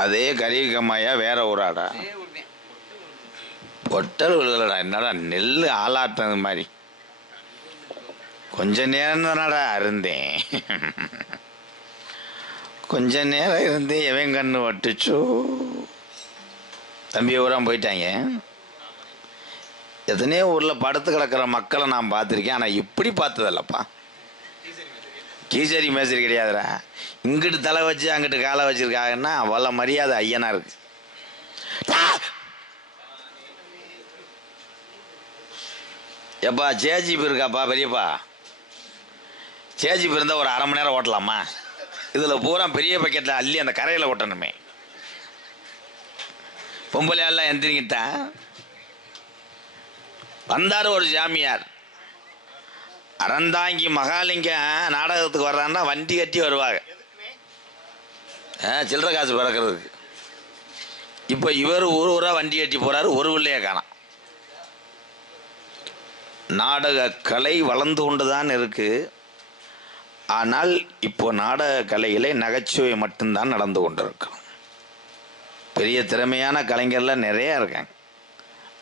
அதே கரிகம்மாயா வேற ஊராடா? பொட்டல் விழுதலடா. என்னடா நெல் ஆளாட்டது மாதிரி. கொஞ்ச நேரம் தானடா இருந்தேன். கொஞ்ச நேரம் இருந்து எவன் கண்ணு வட்டுச்சோ. தம்பி ஊரா போயிட்டாங்க. எத்தனையோ ஊரில் படுத்து கிடக்கிற மக்களை நான் பார்த்துருக்கேன். ஆனால் இப்படி பார்த்ததில்லப்பா. கீசரி மேசரி கிடையாதுடா. இங்கிட்டு தலை வச்சு அங்கிட்டு காலை வச்சிருக்காங்கன்னா அவ்வளோ மரியாதை ஐயனா இருக்கு. எப்பா சேஜிபி இருக்காப்பா பெரியப்பா? சேஜிபி இருந்தால் ஒரு அரை மணி நேரம் ஓட்டலாமா? இதில் பூரா பெரிய பக்கெட்டில் அள்ளி அந்த கரையில் ஓட்டணுமே. பொம்பளையெல்லாம் எந்திரிக்கிட்டா வந்தார் ஒரு ஜாமியார். அறந்தாங்கி மகாலிங்கம் நாடகத்துக்கு வர்றான்னா வண்டி கட்டி வருவாங்க, சில்லற காசு பிறக்கிறதுக்கு. இப்போ இவர் ஊராக வண்டி கட்டி போகிறாரு, ஒரு பிள்ளைய காணாம். நாடக கலை வளர்ந்து கொண்டு தான் இருக்கு. ஆனால் இப்போ நாடக கலையிலே நகைச்சுவை மட்டும்தான் நடந்து கொண்டிருக்கிறோம். பெரிய திறமையான கலைஞர்லாம் நிறையா இருக்காங்க.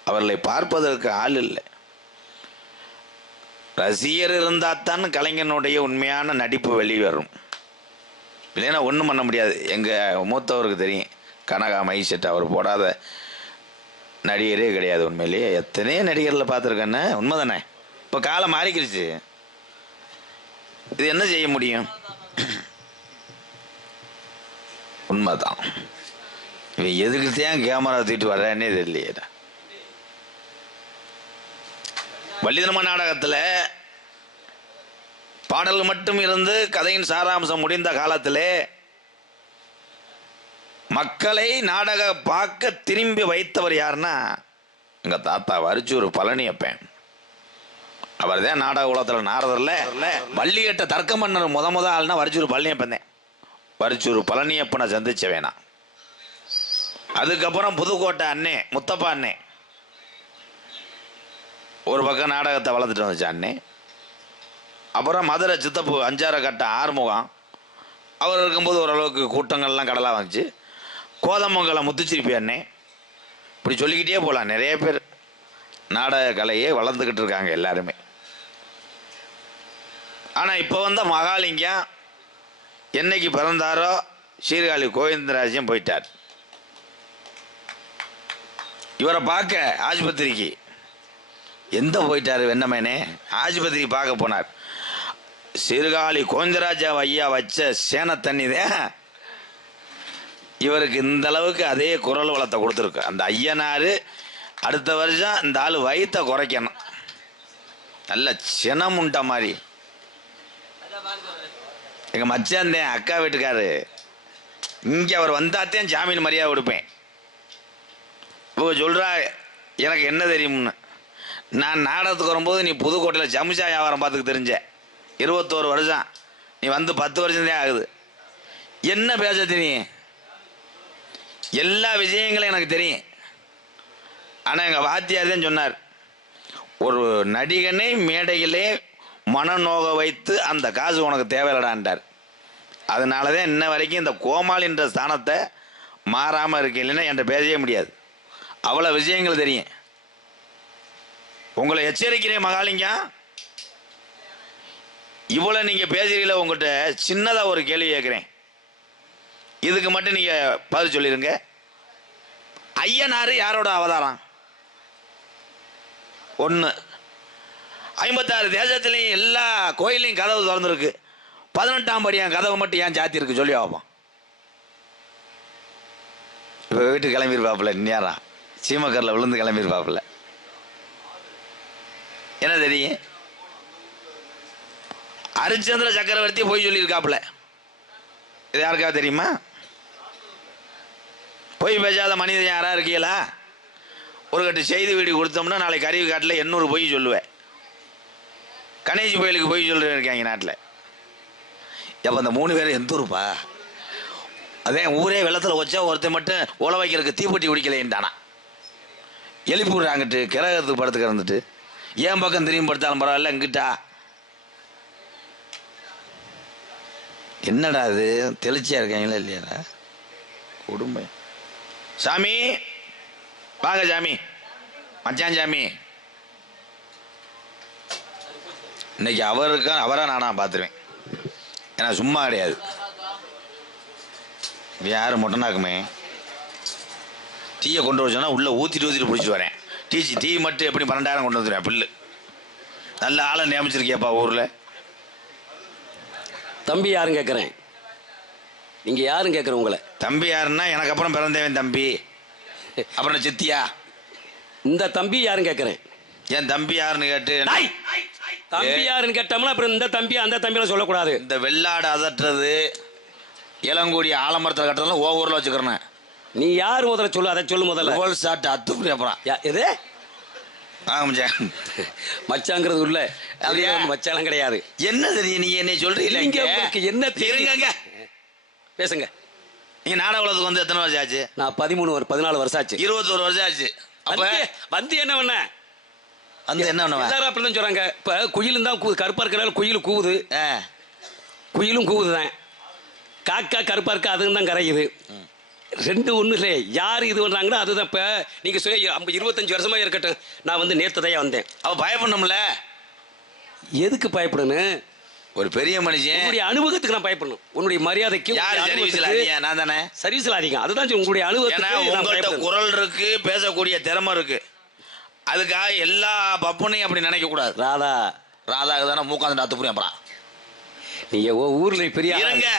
அவர்களை பார்ப்பதற்கு ஆள் இல்லை. ரசிகர் இருந்தால் தான் கலைஞனுடைய உண்மையான நடிப்பு வெளிவரும். இல்லைன்னா ஒன்றும் பண்ண முடியாது. எங்கள் மூத்தவருக்கு தெரியும், கனகா மைசெட் அவர் போடாத நடிகரே கிடையாது. உண்மையிலேயே எத்தனையோ நடிகரில் பார்த்துருக்கேன்னு. உண்மை தானே? இப்போ காலம் மாறிக்கிடுச்சு. இது என்ன செய்ய முடியும்? உண்மைதான். இவன் எதுக்குத்தான் கேமரா தூக்கிட்டு வர்றேன்னே தெரியலையேடா. வள்ளிதர்ம நாடகத்தில் பாடல் மட்டும் இருந்து கதையின் சாராம்சம் முடிந்த காலத்திலே மக்களை நாடக பார்க்க திரும்பி வைத்தவர் யாருன்னா எங்க தாத்தா வரிச்சூர் பழனியப்பன். அவர் தான் நாடக உலகத்தில் நாரதர்ல வள்ளிகட்ட தர்க்கம் பண்ண முத ஆள்னா வரிச்சூர் பழனியப்பன் தான். வரிச்சூர் பழனியப்பனை சந்திச்ச வேணாம். அதுக்கப்புறம் புதுக்கோட்டை அண்ணே முத்தப்பா அண்ணே ஒரு பக்கம் நாடகத்தை வளர்த்துட்டு வந்துச்சு அண்ணே. அப்புறம் மதுரை சித்தப்பு அஞ்சார கட்ட ஆறுமுகம் அவர் இருக்கும்போது ஓரளவுக்கு கூட்டங்கள்லாம் கடலாக வந்துச்சு. கோதமங்கலம் முத்துச்சிரிப்பி அண்ணே. இப்படி சொல்லிக்கிட்டே போகலாம். நிறைய பேர் நாடக கலையே வளர்ந்துக்கிட்டு இருக்காங்க எல்லாருமே. ஆனால் இப்போ வந்த மகாலிங்கம் என்னைக்கு பிறந்தாரோ சீர்காழி கோவிந்தராஜன் போயிட்டார். இவரை பார்க்க ஆஸ்பத்திரிக்கு எந்த போயிட்டார் வெண்ணமேனே? ஆஸ்பத்திரி பார்க்க போனார். சீர்காழி கோவிந்தராஜா ஐயா வச்ச சேன தண்ணி தான் இவருக்கு இந்த அளவுக்கு அதே குரல் வளத்தை கொடுத்துருக்கு. அந்த ஐயனார் அடுத்த வருஷம் இந்த ஆள் வயிற்றை குறைக்கணும். நல்ல சினம் உண்ட மாதிரி. எங்கள் மச்சாந்தேன் அக்கா வீட்டுக்காரு இங்கே அவர் வந்தாத்தேன் ஜாமீன் மரியாதை கொடுப்பேன். இப்போ சொல்கிறா எனக்கு என்ன தெரியும்னு. நான் நாடகத்துக்கு வரும்போது நீ புதுக்கோட்டையில் ஜமுஷா வியாபாரம் பார்த்துக்கு தெரிஞ்ச 21 வருஷம். நீ வந்து 10 வருஷம்தான் ஆகுது. என்ன பேச தெரியும்? எல்லா விஷயங்களும் எனக்கு தெரியும். ஆனால் எங்கள் வாத்தியார் தான் சொன்னார், ஒரு நடிகனை மேடையிலே மனநோக வைத்து அந்த காசு உனக்கு தேவையில்லடான்ட்டார். அதனால தான் இன்ன வரைக்கும் இந்த கோமாளின்ற ஸ்தானத்தை மாறாமல் இருக்கு. இல்லைன்னா என்கிட்ட பேசவே முடியாது. அவ்வளோ விஷயங்கள் தெரியும். உங்களை எச்சரிக்கிறேன் மகாலிங்கம், இவ்வளோ நீங்கள் பேசுறீங்கள, உங்கள்கிட்ட சின்னதாக ஒரு கேள்வி கேட்குறேன். இதுக்கு மட்டும் நீங்கள் பதில் சொல்லிடுங்க. ஐயனார் யாரோட அவதாரம்? 1. 56 தேசத்துலேயும் எல்லா கோயிலையும் கதவு திறந்துருக்கு. 18ஆம் படியான் கதவை மட்டும் ஏன் சாத்தி இருக்கு சொல்லி பார்ப்போம். இப்போ வீட்டுக்கு கிளம்பியிருப்பாப்புல, நேரம் சீமக்கரில் விழுந்து கிளம்பியிருப்பாப்புல. என்ன தெரியும்? ஹரிச்சந்திர சக்கரவர்த்தி போய் சொல்லியிருக்காப்புல. இது யாருக்காவது தெரியுமா? பொய் பேசாத மனிதன் யாராக இருக்கீங்களா? ஒரு கட்டு செய்தி வீடு கொடுத்தோம்னா நாளைக்கு அருவி காட்டில் 800 பொய் சொல்லுவேன். கணேசி கோயிலுக்கு பொய் சொல்லிட்டு இருக்காங்க நாட்டில். எப்போ அந்த 3 பேர் எந்த ஊருப்பா? அதே ஊரே வெள்ளத்தில் வச்சா ஒருத்தர் மட்டும் உழ வைக்கிறதுக்கு தீப்பெட்டி குடிக்கலைன்ட்டானா. எழுப்பி விட்றாங்கிட்டு கிரகத்துக்கு படுத்து கிடந்துட்டு ஏன் பக்கம் திரும்பி படுத்தாலும் பரவாயில்ல இங்கிட்டா. என்னடா அது தெளிச்சியா இருக்காங்களா இல்லையாடா? கொடுமை. சாமி வாங்க சாமி, மச்சான் சாமி. இன்னைக்கு அவரா நானா பார்த்துருவேன். ஏன்னா சும்மா கிடையாது. யாரு மொட்டனாக்குமே டீயை கொண்டு வச்சோன்னா உள்ளே ஊற்றிட்டு பிடிச்சிட்டு வரேன். டீ மட்டும் எப்படி 12,000 கொண்டு வந்துடுவேன். பில்லு நல்ல ஆளை நியமிச்சிருக்கேப்பா ஊரில். தம்பி யாரும் கேட்குறேன். நீங்கள் யாரும் கேட்குறேன் உங்களை. தம்பி யாருன்னா எனக்கு அப்புறம் பிறந்தவன் தம்பி. அப்புறம் சித்தியா? இந்த தம்பி யாரும் கேட்குறேன். என் தம்பி யாருன்னு கேட்டு தம்பி யாருன்னு கேட்டோம்னா அப்புறம் இந்த தம்பி அந்த தம்பியெல்லாம் சொல்லக்கூடாது. இந்த வெள்ளாடு அதட்டுறது, இளங்கூடி ஆலமரத்தில் கட்டுறதுலாம் ஓ ஊரில் வச்சுக்கிறேன். நீ யார் முதல்ல சொல்லு, அதை சொல்லு முதல்ல. ஹோல் ஷாட் அத்துப்படி. அப்புறம் எது மச்சாங்கிறது உள்ள அப்படியே மச்சாலாம் கிடையாது. என்ன தெரியும் நீங்க என்ன சொல்றீங்க? என்ன தெரியுங்க? பேசுங்க. நீங்க நாடக உலகத்துக்கு வந்து எத்தனை வருஷம் ஆச்சு? நான் 14 வருஷம் ஆச்சு. 21 வருஷம் ஆச்சு. அப்ப வந்து என்ன பண்ண? அந்த என்ன பண்ணுவா? எல்லாரும் அப்படிதான் சொல்றாங்க. இப்ப குயிலும் தான் கூது, கருப்பா இருக்கிறால குயில் கூவுது, குயிலும் கூவுதுதான். காக்கா கருப்பா இருக்க அதுவும் தான் கரையுது. ரெண்டு ஒண்ணு இல்லை. யாரு இது பண்றாங்கன்னா அதுதான். இப்ப நீங்க 25 வருஷமா இருக்கட்டும், நான் வந்து நேத்து தான் வந்தேன். அவ பயப்படணும்ல. எதுக்கு பயப்படணும்? ஒரு பெரிய மனுஷன். உங்களுடைய அனுபவத்துக்கு நான் பயப்படணும். உன்னுடைய மரியாதைக்கு. நான் தானே சர்வீஸ்ல அதிகம். அதுதான் உங்களுடைய அனுபவத்துக்கு. உங்கள்கிட்ட குரல் இருக்கு, பேசக்கூடிய திறமை இருக்கு. அதுக்காக எல்லா பப்பனையும் அப்படி நினைக்க கூடாது. ராதாக்கு தானே மூக்காந்து அத்து புரியும். அப்புறம் நீங்க ஊர்ல பெரிய இருங்க.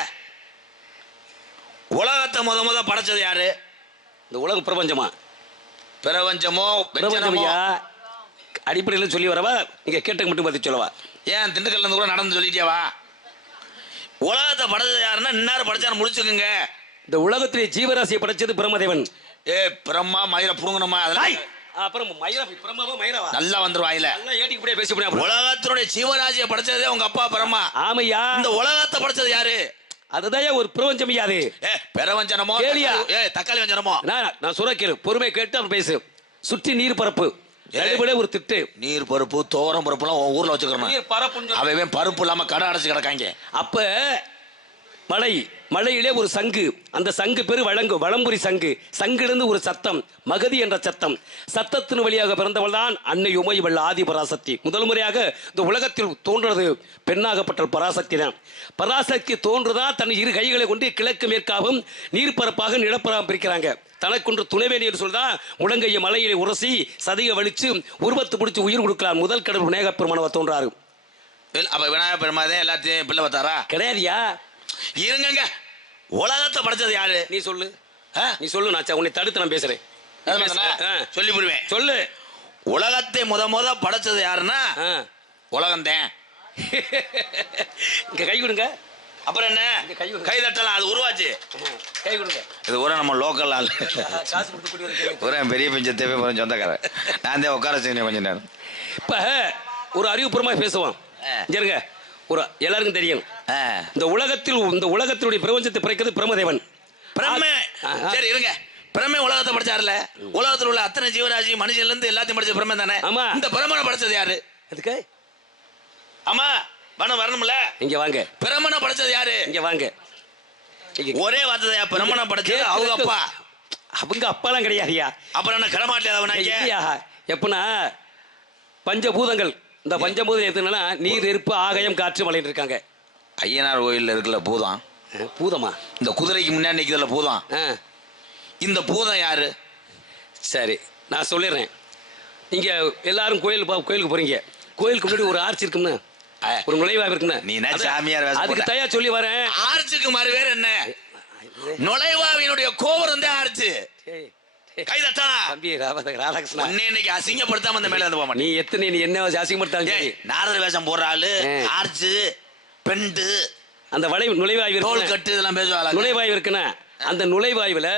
உலகத்தை முத படைச்சது யாரு? இந்த உலகம் பிரபஞ்சமா? பிரபஞ்சமோ அடிப்படையில் சொல்லி வரவா? நீங்க கேட்ட மட்டும் பத்தி சொல்லவா? ஏன் திண்டுக்கல்ல இருந்து கூட நடந்து சொல்லிட்டேவா? உலகத்தை படைச்சது யாருன்னா இன்னாரு படைச்சாரு முடிச்சுக்குங்க. இந்த உலகத்திலே ஜீவராசியை படைச்சது பிரம்மதேவன். பிரம்மா மயிரை புடுங்கணுமா? அதெல்லாம் அப்புறம் பிரம்மாவோ மயிரவா நல்லா வந்துரும் வாயில. நல்லா ஏட்டிக்கு இப்படியே பேசி போறேன். உலகத்தினுடைய ஜீவராசியை படைச்சதே உங்க அப்பா பிரம்மா. ஆமையா. இந்த உலகத்தை படைச்சது யாரு? அதுதான் ஒரு பிரபஞ்சம். யாது பிரபஞ்சனமோ தக்காளி வஞ்சனமோ? நான் சொல்ல கேளு, பொறுமை கேட்டு அவன் பேசு. சுற்றி நீர் பரப்பு ஒரு திட்டு. நீர் பருப்பு, தோரம் பருப்பு எல்லாம் ஊர்ல வச்சுக்கிறோம். அவன் பருப்பு இல்லாம கடை அடைச்சு கிடக்காங்க. அப்ப மலையிலே ஒரு சங்கு, அந்த சங்கு பேரு வளம்புரி சங்கு. சங்கிலிருந்து ஒரு சத்தம், மகதி என்ற சத்தம். சத்தத்தின் வழியாக பிறந்தவள் தான் அன்னை உமையவள் ஆதி பராசக்தி. முதல் முறையாக இந்த உலகத்தில் தோன்றது பெண்ணாகப்பட்ட பராசக்தி தான். பராசக்தி தோன்றுதான் தன் இரு கைகளை கொண்டு கிழக்கு மேற்காகவும் நீர்பரப்பாக நிலப்பரப்பாக பிரிக்கிறாங்க. தனக்கொன்று துணைவேணி என்று சொல்லிதான் முழங்கைய மலையிலே உரசி சதிக வலிச்சு உருவத்து பிடிச்சி உயிர் கொடுக்கலாம். முதல் கடவுள் விநாயகப் பெருமானவர் தோன்றாரு. அப்ப விநாயகப் பெருமானே எல்லாத்தையும் பிள்ளை பார்த்தாரா? கிடையாதுயா. இருங்க. உலகத்தை படைச்சது யாரு? நீ சொல்லு. நீ சொல்லு. நான் உன்னை தடுத்து நான் பேசுறேன். சொல்லி போடுவேன். சொல்லு. உலகத்தை முத படைச்சது யாருன்னா உலகம் தான். இங்க கை கொடுங்க. அப்புறம் என்ன? கை தட்டலாம். அது உருவாச்சு. கை கொடுங்க. இது ஒரு நம்ம லோக்கல் ஆள். ஒரு பெரிய பஞ்சத்தேவே சொந்தக்காரன். நான் தான் உட்கார செய்யணும் கொஞ்ச நேரம். இப்ப ஒரு அறிவுபூர்வமாக பேசுவோம். சரிங்க. ஒரு எல்லாருக்கும் தெரியும், இந்த உலகத்தினுடைய பிரபஞ்சத்தை பிறக்கிறது பிரம்மதேவன். சரி இருங்க. பிரம்மை உலகத்தை படைச்சாருல. உலகத்தில் உள்ள அத்தனை ஜீவராசி மனுஷன்ல இருந்து எல்லாத்தையும் படைச்ச பிரம்மை தானே. ஆமா. இந்த பிரம்மனை படைச்சது யாரு? அதுக்கு ஆமா வரணும்ல. இங்க வாங்க. பிரம்மனை படைச்சது யாரு? இங்க வாங்க. ஒரே வார்த்தை பிரம்மனை படைச்சது அவங்க அப்பா. அவங்க அப்பாலாம் கிடையாதுயா. அப்புறம் என்ன கடமாட்டலையா? எப்பனா பஞ்சபூதங்கள். இந்த பஞ்சபூதம் எதுனா நீர், நெருப்பு, ஆகாயம், காற்று, மலைன்னு இருக்காங்க. ஐயனார் கோயில்ல இருக்குல்ல பூதம். பூதமா? இந்த குதிரைக்கு முன்னாடி நிற்கிறதுல பூதம். இந்த பூதம் யாரு? சரி நான் சொல்லிடுறேன். நீங்க எல்லாரும் கோயிலுக்கு போறீங்க. கோயிலுக்கு முன்னாடி ஒரு ஆர்ச்சி இருக்குன்னு, ஒரு நுழைவாய்வு இருக்குன்னு. நீ சாமியார் அதுக்கு தயா சொல்லி வரேன். ஆர்ச்சுக்கு மாதிரி வேற என்ன? நுழைவாவினுடைய கோபுரம் தான் ஆர்ச்சு. அசிங்கப்படுத்தாம நீ எத்தனை நீ என்ன அசிங்கப்படுத்தாங்க? நாரதர் வேஷம் போடுற ஆளு ஆர்ச்சு பெண்டு அந்த நுழைவாய்வு கட்டு இதெல்லாம் பேசுவாங்க. நுழைவாய்வு இருக்குன்னா அந்த நுழைவாய்வுல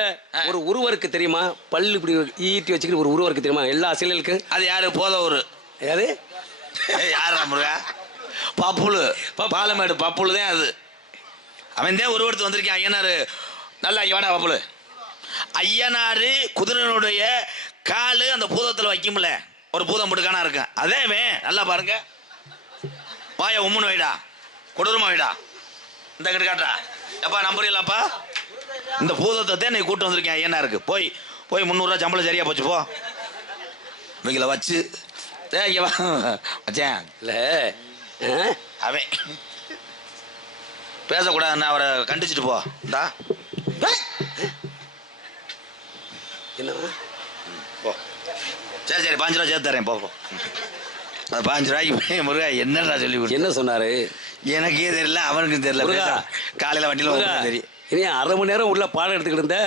ஒரு உருவருக்கு தெரியுமா? பல்லு இப்படி ஈட்டி வச்சுக்கிட்டு ஒரு உருவருக்கு தெரியுமா? எல்லா சிலைகளுக்கு அது யாரு? போதவரு. யாரு? யாரா முருகா? பப்புளு. பாலமேடு பப்புளு தான் அது. அவன் தான் உருவெடுத்து வந்திருக்கேன். ஐயனாரு நல்லா ஐயாடா பப்புளு. ஐயனாரு குதிரையினுடைய காலு அந்த பூதத்தில் வைக்கும்ல, ஒரு பூதம் முடுக்கானா இருக்கு. அதே நல்லா பாருங்க. வாய உம்முன்னு வைடா, கொடூரமா வைடா. இந்த கிட்ட காட்டா. எப்பா நம்புறீங்களாப்பா? இந்த பூதத்தை நீ கூட்டு வந்திருக்கேன் ஐயனாருக்கு. போய் போய் 300 ரூபா சம்பளம் சரியா போச்சு போ. இவங்கள வச்சு இங்க வா மச்சான். இல்ல அவன் பேசக்கூடாதுன்னு அவரை கண்டிச்சுட்டு போ. இந்தா என்ன போ. சரி சரி 5 ரூபா சேர்த்து தரேன் போ போ. அது 5 ரூபாய்க்கு முருகா என்னடா சொல்லி கொடுத்து என்ன சொன்னாரு? எனக்கே தெரியல, அவனுக்கும் தெரியல. முருகா, காலையில வண்டியில் தெரியும். இனி 1/2 மணி நேரம் உள்ள பாடம் எடுத்துக்கிட்டு இருந்த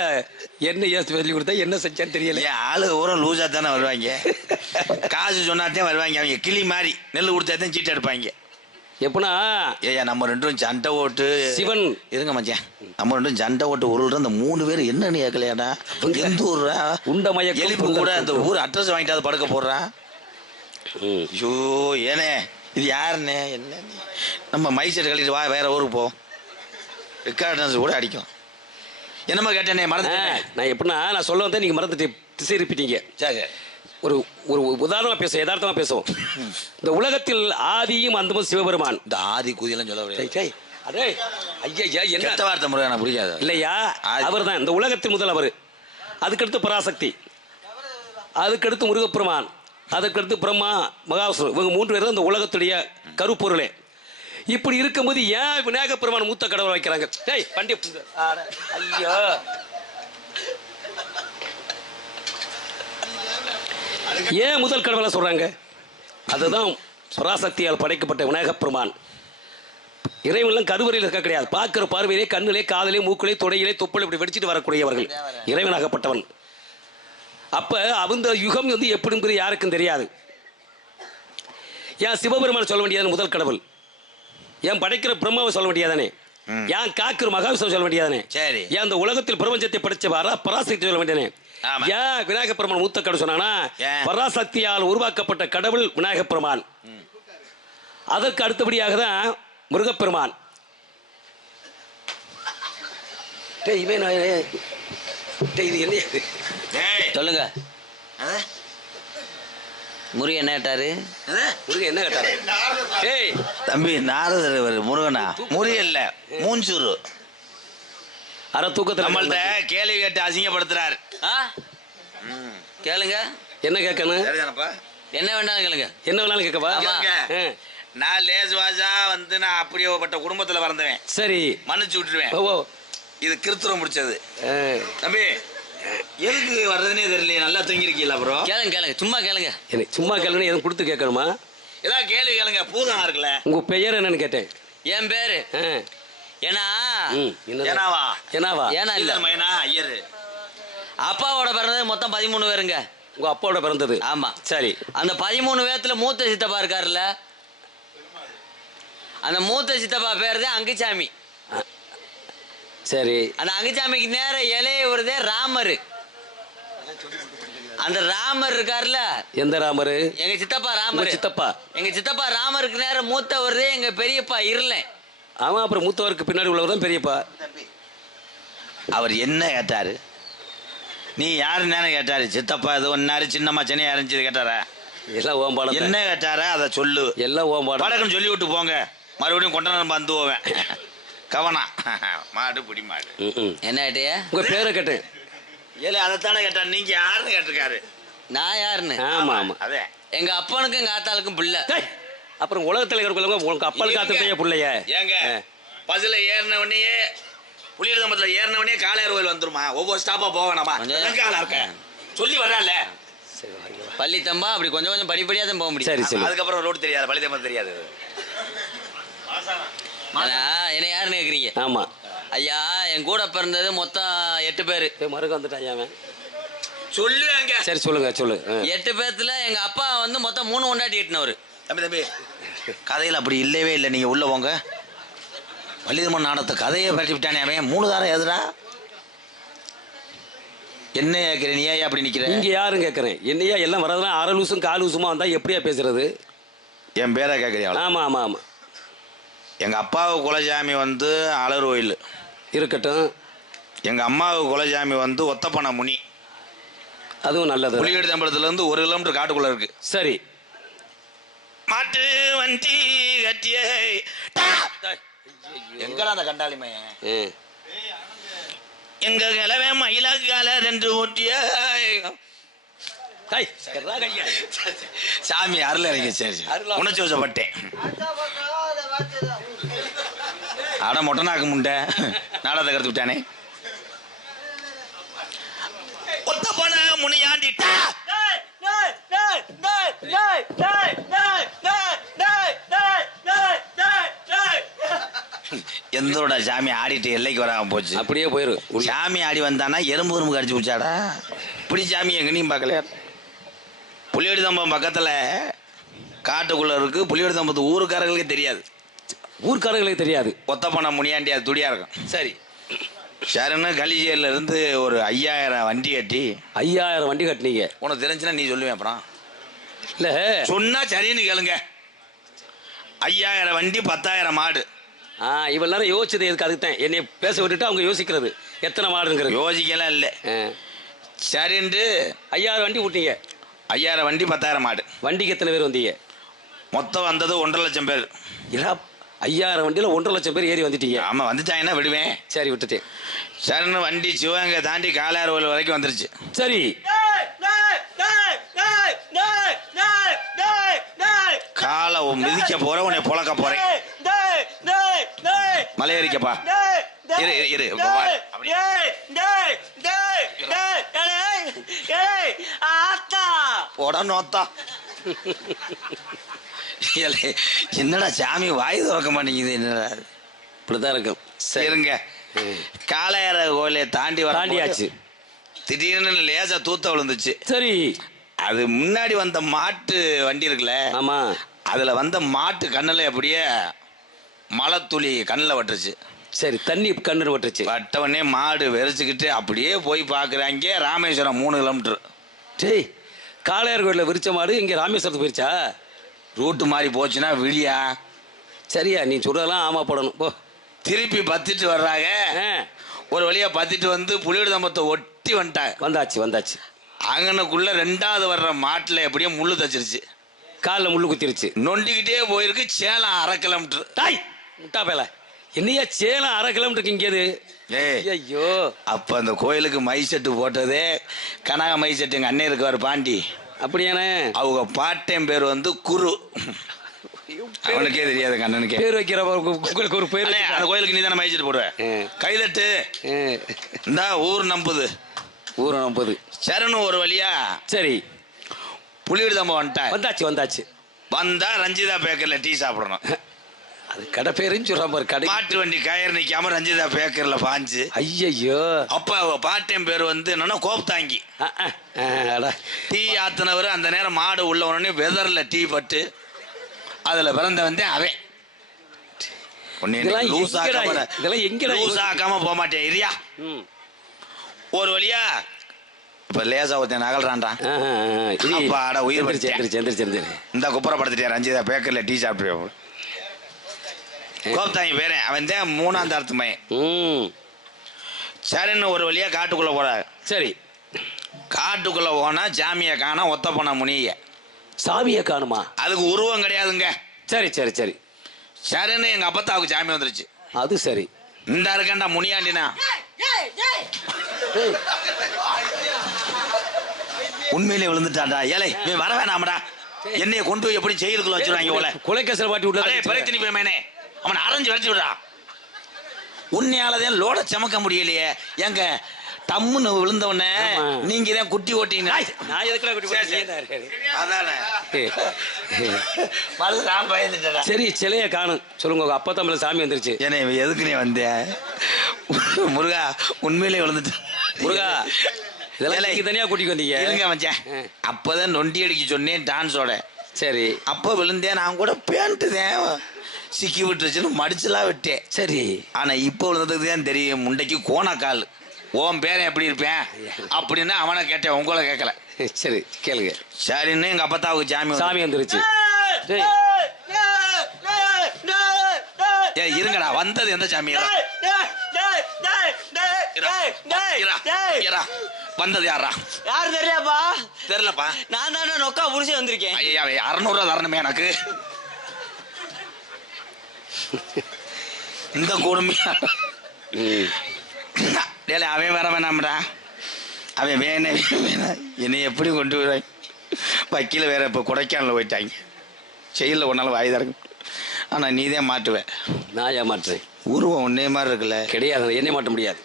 என்ன ஏசி சொல்லி கொடுத்தா என்ன செஞ்சான்னு தெரியல. ஆளு ஊரம் லூசா தானே வருவாங்க. காசு சொன்னாத்தான் வருவாங்க. அவங்க கிளி மாதிரி நெல் கொடுத்தாதான் சீட்டை எடுப்பாங்க. எப்பனா ஏயா நம்ம ரெண்டும் சண்டை ஓட்டு சிவன் இருங்க மச்சான். நம்ம ரெண்டும் சண்டை ஓட்டு உருள்ற அந்த 3 பேர் என்னன்னு கேட்கலையாடா. எந்த ஊர்ரா? உண்ட மயக்கம் எலிப்பு கூட அந்த ஊர் அட்ரஸ் வாங்கிட்டு அதை படுக்க போடுறான். ஐயோ ஏனே இது யாருண்ணே? என்ன நம்ம மைசெட் கழிட்டு வா, வேற ஊருக்கு போ. ரெக்கார்டன்ஸ் கூட அடிக்கும். என்னமா கேட்டேனே மறந்து. நான் எப்படின்னா நான் சொல்ல வந்தேன், நீங்க மறந்துட்டு திசை இருப்பிட்டீங்க. சரி ஒரு ஒரு உதாரணமா பேசுவோம், யதார்த்தமா பேசுவோம். இந்த உலகத்தில் ஆதியும் அந்தமும் சிவபெருமான். இந்த ஆதி கூதியெல்லாம் சொல்ல முடியாது. அதே ஐயா என்ன கெட்ட வார்த்தை முருகன் எனக்கு பிடிக்காது. இல்லையா? அவர் தான் இந்த உலகத்தின் முதல். அவர் அதுக்கடுத்து பராசக்தி, அதுக்கடுத்து முருகப்பெருமான், அதுக்கடுத்து பிரம்மா, மகாவிஷ்ணு. இவங்க 3 பேரும் இந்த உலகத்துடைய கருப்பொருளே. இப்படி இருக்கும்போது ஏன் விநாயகப் பெருமான் மூத்த கடவுள் வைக்கிறாங்க? பண்டி ஐயோ ஏன் முதல் கடவுளை சொல்றாங்க? அதுதான் பராசக்தியால் படைக்கப்பட்ட விநாயகப் பெருமான். இறைவன்லாம் கருவறையில் இருக்க கிடையாது. பார்க்கிற பார்வையிலே, கண்ணிலே, காதலே, மூக்கிலே, தொடையிலே, தொப்பலை இப்படி வெடிச்சிட்டு வரக்கூடியவர்கள் இறைவனாகப்பட்டவன். அப்ப அந்த யுகம் வந்து எப்படிங்கிறது யாருக்கும் தெரியாது. ஏன் சிவபெருமான் சொல்ல வேண்டியதானே முதல் கடவுள்? ஏன் படைக்கிற பிரம்மாவை சொல்ல வேண்டியதானே? ஏன் காக்கிற மகாவிஷ்ணு சொல்ல வேண்டியதானே? சரி. ஏன் அந்த உலகத்தில் பிரபஞ்சத்தை படைச்சவாரா பராசக்தி சொல்ல வேண்டியதானே? ஏன் விநாயகப் பெருமான் மூத்த கடவுள் சொன்னானா? பராசக்தியால் உருவாக்கப்பட்ட கடவுள் விநாயகப் பெருமான். அதற்கு அடுத்தபடியாக தான் முருகப்பெருமான். இது என்ன சொல்லுங்க. முருகன் என்ன கேட்டாரு? முருகன் என்ன கேட்டாரு? தம்பி நாரதர் முருகனா? முருகன் இல்ல, மூஞ்சூரு. அரை தூக்கத்தில் நம்மள்ட்ட கேள்வி கேட்டு அசிங்கப்படுத்துறாரு. கேளுங்க. என்ன கேட்கணும்? என்ன வேண்டாம் கேளுங்க. என்ன வேணாலும் கேட்கவா? நான் லேசுவாசா வந்து நான் அப்படியேப்பட்ட குடும்பத்துல பிறந்தவன். சரி, மன்னிச்சு விட்டுருவேன். ஓ இது கிறிஸ்துவம் முடிச்சது. தம்பி எதுக்கு வர்றதுன்னே தெரியல. நல்லா தூங்கிருக்கீங்களா ப்ரோ? கேளுங்க கேளுங்க, சும்மா கேளுங்க. சும்மா கேளுங்க. எதுவும் கொடுத்து கேட்கணுமா? ஏதாவது கேள்வி கேளுங்க. பூதம் இருக்குல்ல. உங்க பெயர் என்னன்னு கேட்டேன். என் பேரு ஏன்னா ஏனாவா? ஏனாவா? ஏனா இல்ல மைனா ஐயரு. அப்பாவோட பிறந்தது மொத்தம் 13 பேருங்க. உங்க அப்பாவோட பிறந்தது? ஆமா. சரி. அந்த 13 பேர்த்துல மூத்த சித்தப்பா இருக்காருல்ல, அந்த மூத்த சித்தப்பா பேர் தான் அங்குச்சாமி. சரி. அந்த அங்குச்சாமிக்கு நேர இலைய வருதே ராமர். அந்த ராமர் இருக்காருல்ல. எந்த ராமர்? எங்க சித்தப்பா ராமர். சித்தப்பா? எங்க சித்தப்பா ராமருக்கு நேர மூத்த வருதே எங்க பெரியப்பா இருளேன். ஆமா, அப்புறம் மூத்தவருக்கு பின்னாடி உள்ளவர் தான் பெரியப்பா. அவர் என்ன கேட்டாரு? நீ யாருன்னு கேட்டாரு? சித்தப்பா இது ஒன்னாரு, சின்னம்மா சென்னையா இருந்துச்சு கேட்டாரா? எல்லாம் ஓம்பாடம். என்ன கேட்டாரா அதை சொல்லு. எல்லாம் ஓம்பாடம். வடக்குன்னு சொல்லி விட்டு போங்க. மறுபடியும் கொண்டாந்து வந்து போவேன். கவனா மாடு பிடி மாடு. என்ன கேட்டிய? உங்க பேரை கேட்டேன். ஏலே அதைத்தானே கேட்டாரு. நீங்க யாருன்னு கேட்டிருக்காரு. நான் யாருன்னு? ஆமா ஆமா. அதே எங்க அப்பனுக்கும் எங்க ஆத்தாளுக்கும் பிள்ளை. அப்புறம் உலகத்தில் இருக்கிறவங்க உங்க அப்பனுக்கு ஆத்தத்தையே பிள்ளைய. ஏங்க பஸ்ல ஏறின உடனே புளியர் தம்பத்துல ஏறின உடனே காளையார் கோயில் வந்துருமா? ஒவ்வொரு ஸ்டாப்பா போவேனாமா? சொல்லி வர்றால பள்ளி தம்பா அப்படி கொஞ்சம் கொஞ்சம் படிப்படியா தான் போக முடியும். சரி சரி. அதுக்கப்புறம் ரோடு தெரியாது, பள்ளி தம்பம் தெரியாது. என்ன யாருன்னு கேக்குறீங்க? ஆமா ஐயா, என் கூட பிறந்தது மொத்தம் 8 பேரு. மறுக்க வந்துட்டாங்க. சொல்லுவாங்க. சரி சொல்லுங்க சொல்லு. 8 பேர்த்துல எங்க அப்பா வந்து மொத்தம் 3 கொண்டாட்டி எட்டினவரு. தம்பி தம்பி கதையில் அப்படி இல்லவே இல்லை. நீங்கள் உள்ளே போங்க. வள்ளிதம்மன் நாடகத்தை கதையை பற்றி விட்டானே அவன் 3 தாரம் எதுரா? என்ன கேட்குற நீ? ஏன் அப்படி நிற்கிற? இங்கே யாரும் கேட்குறேன். என்னையா எல்லாம் வரதெல்லாம் அரை லூசும் கால் லூசுமா வந்தால் எப்படியா பேசுறது? என் பேரை கேட்குறியா? ஆமாம் ஆமாம் ஆமாம். எங்கள் அப்பாவுக்கு குலசாமி வந்து அலர் கோயில் இருக்கட்டும். எங்கள் அம்மாவுக்கு குலசாமி வந்து ஒத்தப்பனை முனி. அதுவும் நல்லது. புலிகேடு தம்பலத்துலேருந்து 1 கிலோமீட்டர் காட்டுக்குள்ளே இருக்கு. சரி. மாட்டு வண்டி கட்டியே எங்கடா அந்த கண்டாளி மையன்? எங்க கிழமை மயிலாக்கால 2 ஊட்டிய டேய், எர்ரா கையா. சாமி அருள் இறங்கி சரி உணர்ச்சி வசப்பட்டேன். அட மொட்டனாக்கு முண்டை நாடகத்தை கருத்து விட்டானே. ஒத்த போன முனியாண்டிட்டா எந்தோட சாமி ஆடிட்டு எல்லைக்கு வராம போச்சு. அப்படியே போயிரு. சாமி ஆடி வந்தானா எறும்பு கடிச்சு பிடிச்சாடா. இப்படி சாமி எங்கனையும் பார்க்கலையா. புளியடி தம்பம் பக்கத்துல காட்டுக்குள்ள இருக்கு. புளியடி தம்பத்து ஊருக்காரர்களுக்கு தெரியாது. ஊர்க்காரங்களுக்கு தெரியாது. ஒத்த போன முனியாண்டி அது துடியா இருக்கும். சரி, சரணு கலிஜேரியில இருந்து ஒரு 5000 வண்டி கட்டி 5000 வண்டி கட்டினீங்க. உனக்கு தெரிஞ்சுன்னா நீ சொல்லுவேன். அப்புறம் இல்ல சொன்னா சரின்னு கேளுங்க. 5000 வண்டி 10,000 மாடு. இவ்வளவு நேரம் யோசிச்சது எதுக்கு? அதுக்கு தான் என்னை பேச விட்டுட்டு அவங்க யோசிக்கிறது எத்தனை மாடுங்கிறது. யோசிக்கலாம் இல்லை. சரின்ட்டு 5000 வண்டி விட்டீங்க. 5000 வண்டி 10,000 மாடு. வண்டிக்கு எத்தனை பேர் வந்தீங்க? மொத்தம் வந்தது 1.5 லட்சம் பேர். 5000 வண்டியில 1.5 லட்சம் பேர் ஏறி வந்துட்டீங்க. ஆமா, வந்துட்டாங்கன்னா விடுவேன். சரி, விட்டுட்டேன். சரின்னு வண்டி சிவகங்கை தாண்டி காலாறு வரைக்கும் வந்துருச்சு. சரி, காலை மிதிக்க போற உன்னை புழக்க போறேன். மலையேறிக்கப்பா. இரு இரு உடனோத்தா. என்னடா சாமி வாய் திறக்க மாட்டேங்குது. என்னடா இப்படிதான் இருக்கும். சரிங்க. காளையார கோயிலை தாண்டியாச்சு. திடீர்னு லேசா தூத்த விழுந்துச்சு. சரி, அது முன்னாடி வந்த மாட்டு வண்டி இருக்குல்ல. ஆமா, அதுல வந்த மாட்டு கண்ணுல அப்படியே மழை துளி கண்ணில் வட்டுருச்சு. சரி, தண்ணி கண்ணு வட்டுருச்சு. வட்டவனே மாடு வெறிச்சுக்கிட்டு அப்படியே போய் பார்க்குறாங்க. ராமேஸ்வரம் 3 கிலோமீட்டர். சரி, காளையார் கோயிலில் விரிச்ச மாடு இங்கே ராமேஸ்வரத்துக்கு போயிருச்சா? ரூட்டு மாதிரி போச்சுன்னா விடியா. சரியா, நீ சொல்றதெல்லாம் ஆமா போடணும். போ. திருப்பி பத்திட்டு வர்றாங்க. ஒரு வழியா பத்திட்டு வந்து புலியோட தம்பத்தை ஒட்டி வந்துட்டாங்க. வந்தாச்சு. அங்கனுக்குள்ள 2வது வர்ற மாட்டுல எப்படியே முள்ளு தச்சிருச்சு. காலில் முள்ளு குத்திருச்சு. நொண்டிக்கிட்டே போயிருக்கு. சேலம் 1/2 கிலோமீட்டர். டாய் முட்டா பேல, என்னையா சேலம் 1/2 கிலோமீட்டருக்கு இங்கேது? ஐயோ, அப்ப அந்த கோயிலுக்கு மை செட்டு போட்டதே கனக மை செட்டு எங்க அண்ணன் இருக்காரு பாண்டி. அப்படியானே? அவங்க பாட்டையும் பேர் வந்து குரு. அவனுக்கே தெரியாது கண்ணனுக்கே பேர் வைக்கிற உங்களுக்கு ஒரு பேர். அந்த கோயிலுக்கு நீ தானே மை செட்டு போடுவேன். கைதட்டு இந்த ஊர் நம்புது. சரணு ஒரு வழியா. சரி, புலியோட தம்பம் வந்தாச்சு. வந்தா ரஞ்சிதா பேக்கர்ல டீ சாப்பிடணும். அது கடை பேருன்னு சொல்ற மாதிரி கடை. மாட்டு வண்டி கயிறு நிக்காம ரஞ்சிதா பேக்கர்ல பாஞ்சு. ஐயோ, அப்ப பாட்டையும் பேர் வந்து என்னன்னா கோப்தாங்கி. டீ ஆத்தினவர். அந்த நேரம் மாடு உள்ள உடனே வெதர்ல டீ பட்டு அதுல பிறந்த வந்து அவன். லூசாக்காம போக மாட்டேன். இரியா ஒரு வழியா இப்ப லேசா ஒருத்தன் நகல்றான்டா. உயிர் இந்த குப்புறப்படுத்திட்டேன். ரஞ்சிதா பேக்கர்ல டீ சாப்பிட்டு கோப்தாங்கி பேரன். அவன் தான் 3ஆம் தரத்து மையன். சரின்னு ஒரு வழியா காட்டுக்குள்ள போறாரு. சரி, காட்டுக்குள்ள போனா சாமியை காணா. ஒத்த போன முனிய சாமியை காணுமா? அதுக்கு உருவம் கிடையாதுங்க. சரி, சரின்னு எங்க அப்பத்தாவுக்கு சாமி வந்துருச்சு. அது சரி. இந்த இருக்கண்டா முனியாண்டினா உண்மையிலே விழுந்துட்டான்டா. ஏழை வர வேணாமடா. என்னைய கொண்டு போய் எப்படி ஜெயிலுக்குள்ள வச்சிருவாங்க. கொலைக்கேசல் பாட்டி விட்டு பிரச்சனை போய் மேனே அவனை அரைஞ்சு வரைச்சு விடுறா. உன்னையாலதான் லோட சமக்க முடியலையே. எங்க டம்முன்னு விழுந்தவனே நீங்க தான் குட்டி ஓட்டீங்க. சரி, சிலைய காணும். சொல்லுங்க, அப்பா தமிழ் சாமி வந்துருச்சு. ஏன்னா எதுக்கு நீ வந்த? முருகா உண்மையிலே விழுந்துட்ட. முருகா, இதெல்லாம் தனியா கூட்டிட்டு வந்தீங்க? இருங்க மச்சான். அப்பதான் நொண்டி அடிக்க சொன்னேன் டான்ஸோட. சரி, அப்ப விழுந்தேன். நான் கூட பேண்ட்டு தான் சிக்கி விட்டுருச்சுன்னு மடிச்சுலாம் விட்டேன். சரி, ஆனா இப்ப விழுந்ததுக்கு தான் தெரியும் முண்டைக்கு கோணக்கால். ஓம் பேரன் எப்படி இருப்பேன் அப்படின்னு அவனை கேட்டேன். உங்களை கேட்கல. சரி, கேளுங்க. சரின்னு எங்க அப்பத்தாவுக்கு சாமி வந்துருச்சு. இருங்கடா, வந்தது எந்த சாமியா? வந்தது யாரா? யாரு தெரியலப்பா? தெரியலப்பா. நான் தானே நொக்கா புடிச்சு வந்திருக்கேன். 600 தரணுமே எனக்கு. இந்த கொடுமையா டேல அவன் வர வேணாம்டா, அவன் வேணாம் என்னை எப்படி கொண்டு வருவாங்க. வக்கீல வேற இப்போ கொடைக்கானல் போயிட்டாங்க. செயலில் ஒன்றாலும் வாய் தரங்க. ஆனால் நீ தான் மாட்டுவேன். நான் ஏமாற்றுறேன். உருவம் ஒன்னே மாதிரி இருக்குல்ல. கிடையாது, என்னை மாட்ட முடியாது.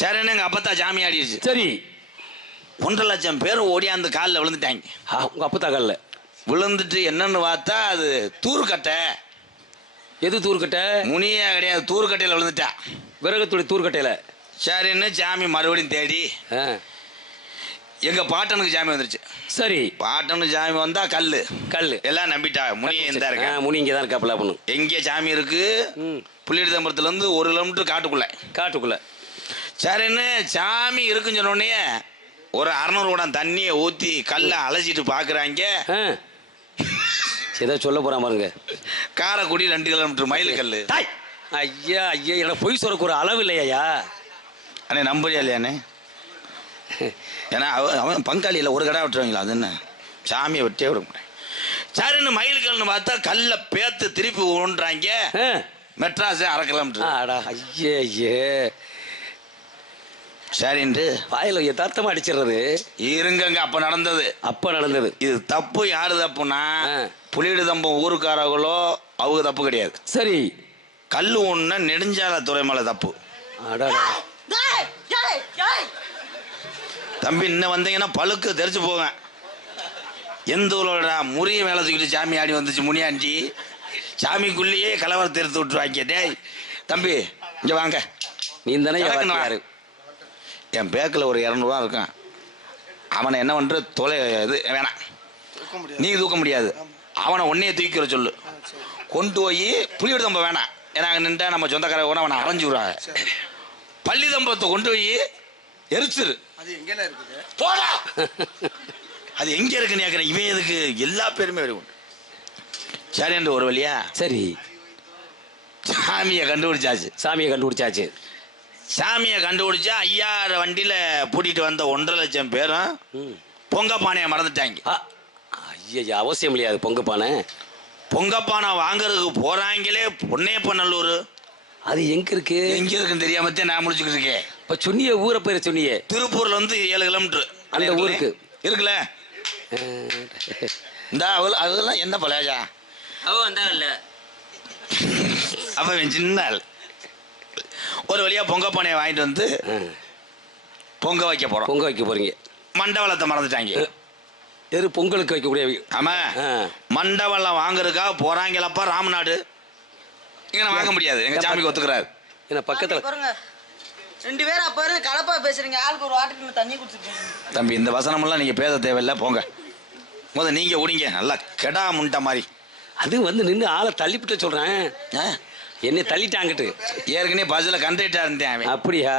சரின்னு எங்கள் அப்பத்தா ஜாமி ஆடிடுச்சு. சரி, 1.5 லட்சம் பேர் ஓடியாந்து காலில் விழுந்துட்டாங்க. உங்க அப்பத்தா காலில் விழுந்துட்டு என்னன்னு பார்த்தா அது தூர்க்கட்டை. எது தூர்க்கட்டை? முனியா கிடையாது, தூர்க்கட்டையில் விழுந்துட்டா. விறகுத்துளி தூர்க்கட்டையில. சரின்னு சாமி மறுபடியும் தேடி எங்க பாட்டனுக்கு சாமி வந்துருச்சு. சரி, பாட்டனுக்கு சாமி வந்தா கல்லு கல்லு எல்லாம் நம்பிட்டா. முனி இந்த இருக்க, முனி இங்கே தான் இருக்காப்புல. பண்ணும் எங்கே சாமி இருக்கு? புள்ளியடி தம்பரத்துல இருந்து 1 கிலோமீட்டர் காட்டுக்குள்ள. சரின்னு சாமி இருக்குன்னு சொன்ன உடனே ஒரு 600 குடம் தண்ணியை ஊத்தி கல்லை அலசிட்டு பாக்குறாங்க. ஏதோ சொல்ல போறான் பாருங்க. காரைக்குடி 2 கிலோமீட்டர் மயில் கல்லு. ஐயா ஐயா, எனக்கு பொய் சொல்றக்கு ஒரு அளவு இல்லையா? அண்ணே நம்புறியா இல்லையாண்ணே? ஏன்னா அவன் பங்காளியில் ஒரு கடை விட்டுருவாங்களா? அது என்ன சாமியை விட்டே விட முடியும். சரின்னு மயில் கல்னு பார்த்தா கல்லை பேத்து திருப்பி ஊன்றாங்க. மெட்ராஸ் 1/2 கிலோமீட்டர். ஐயே, சரின்ட்டு வாயில யதார்த்தமா அடிச்சிடுறது. இருங்கங்க, அப்ப நடந்தது. இது தப்பு. யாரு தப்புனா புலியடி தம்பம் ஊருக்காரர்களோ அவங்க தப்பு கிடையாது. சரி, கல்லு ஒண்ணு நெடுஞ்சாலை துறை மேல தப்பு. தம்பி இன்னும் வந்தீங்கன்னா பழுக்கு தெரிச்சு போவேன். எந்த ஊரோட முறிய மேல தூக்கிட்டு சாமி ஆடி வந்துச்சு முனியாண்டி. சாமிக்குள்ளேயே கலவரத்தை எடுத்து விட்டுருவாங்க. டேய் தம்பி இங்க வாங்க. நீ தானே என் பேக்கில் ஒரு 200 ரூபா இருக்கான். அவனை என்ன பண்ற தொலை இது வேணாம், நீ தூக்க முடியாது. அவனை ஒன்னையே தூக்கிற சொல்லு. கொண்டு போய் புளியோட தம்பம் வேணாம், ஏன்னா நின்றா நம்ம சொந்தக்கார கூட அவனை அரைஞ்சு விடுறாங்க. பள்ளி தம்பத்தை கொண்டு போய் எரிச்சிரு. போடா, அது எங்க இருக்குன்னு கேட்கிறேன். இவன் எதுக்கு எல்லா பேருமே வரும். சரி என்று ஒரு வழியா சரி சாமியை கண்டுபிடிச்சாச்சு. சாமியை கண்டுபிடிச்சா 5000 வண்டியில பூட்டிட்டு வந்த 1.5 லட்சம் பேரும் பொங்க பானையை மறந்துட்டாங்க. ஐயா, அவசியம் இல்லையா அது பொங்க பானை வாங்கறதுக்கு போறாங்களே. பொன்னையப்பநல்லூர் அது எங்க இருக்குன்னு தெரியாமத்தே நான் முடிச்சுக்கிட்டு இருக்கேன். இப்ப சொன்னிய ஊரை பேர் சொன்னியே. திருப்பூர்ல இருந்து 7 கிலோமீட்டர் அந்த ஊருக்கு இருக்குல்ல. இந்த அதெல்லாம் என்ன பழையா அப்ப சின்ன ஒரு வழியா பொங்க பானையை வாங்கிட்டு வந்து பொங்க வைக்க போறீங்க. மண்டவளத்தை மறந்துட்டாங்க. பொங்கலுக்கு வைக்கக்கூடிய. ஆமா, மண்டவளம் வாங்குறதுக்காக போறாங்களப்பா ராமநாடு. இங்க வாங்க முடியாது, எங்க சாமிக்கு ஒத்துக்கிறாரு. என்ன பக்கத்துல 2 பேரும் அப்ப இருந்து கலப்பா பேசுறீங்க. ஆளுக்கு ஒரு வாட்டுக்கு தண்ணி குடிச்சிருக்கீங்க. தம்பி இந்த வசனம் எல்லாம் நீங்க பேச தேவையில்லை, போங்க. நீங்க ஓடிங்க நல்லா கெடா முண்டை மாதிரி. அது நின்று ஆளை தள்ளிவிட்டு சொல்றேன். என்னை தள்ளிட்டாங்கிட்டு ஏற்கனவே பஸ்ஸில் கண்டக்டா இருந்தேன். அவன் அப்படியா?